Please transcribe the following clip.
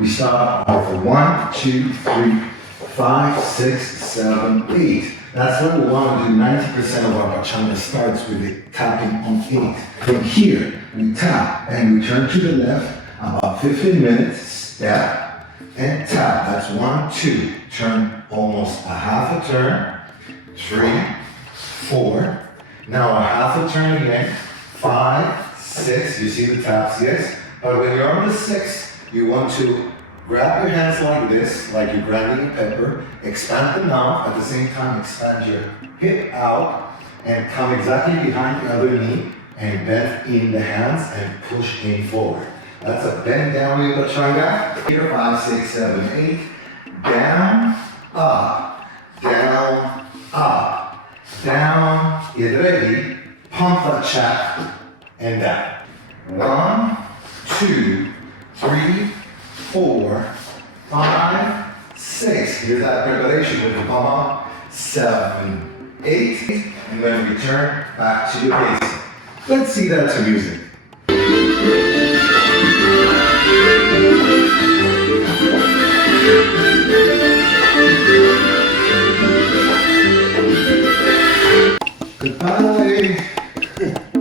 We start off with 1, 2, 3, 5, 6, 7, 8. That's what we want to do. 90% of our pachanga starts with it tapping on 8. From here, we tap and we turn to the left about 15 minutes, step and tap. That's 1, 2. Turn almost a half a turn. 3, 4. Now a half a turn again. 5, 6. You see the taps, yes? But when you're on the 6, you want to grab your hands like this, like you're grinding a pepper, expand the mouth, at the same time expand your hip out, and come exactly behind the other knee, and bend in the hands and push in forward. That's a bend down in pachanga. Here, 5, 6, 7, 8. Down, up, down, up, down. Get ready. Pump that chap and down. 1, 2, 3, 4, 5, 6. Here's that preparation with the palm up. 7, 8. And then return back to your basic. Let's see that to music.